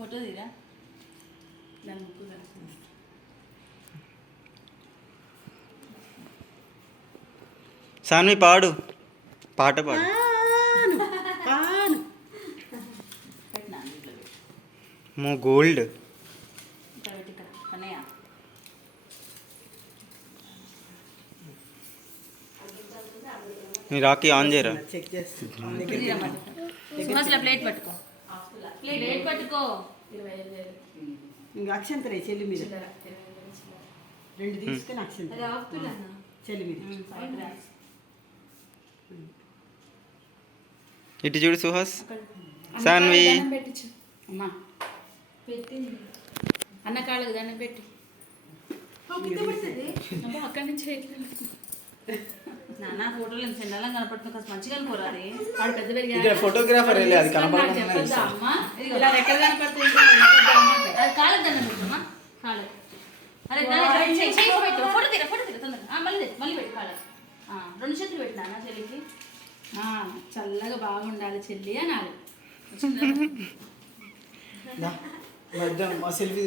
Photo తీరా దాని ముక్కు సాన్వి పాడు, పాట పాడు. మో గోల్డ్ నీ రాఖీ ఆన్ చేయరా? చెక్ చేస్తా. ప్లేట్ పట్టుకో, ప్లేట్ పట్టుకో. ఇంకా అక్షంతరే చెల్లి మీద 2 తీసుకొని అక్షంతరే చెల్లి మీద. ఇటు చూడు సుహాస్. సాన్వి అమ్మా పెట్టింది అన్న కాళ్ళకి దండం పెట్టి అక్కడి నుంచి నాన్న ఫోటోలు చెండాలని కనపడుతుంది, కాస్త మంచిగా అనుకోరాది. వాడు పెద్ద పెరిగా ఫోటోగ్రాఫర్ అమ్మా ఇలా ఎక్కడ కనపడుతుంది. అది కాళ్ళకి దండం పెట్టమ్మా, కాళ్ళకి. అరే ఫోటో తీరా, ఫోటో తీరా తొందరగా. మళ్ళీ పెట్టి కాళ్ళకి 2 చేతులు పెట్టినా నా చెల్లికి. చల్లగా బాగుండాలి చెల్లి అనాలి. సెల్ఫీ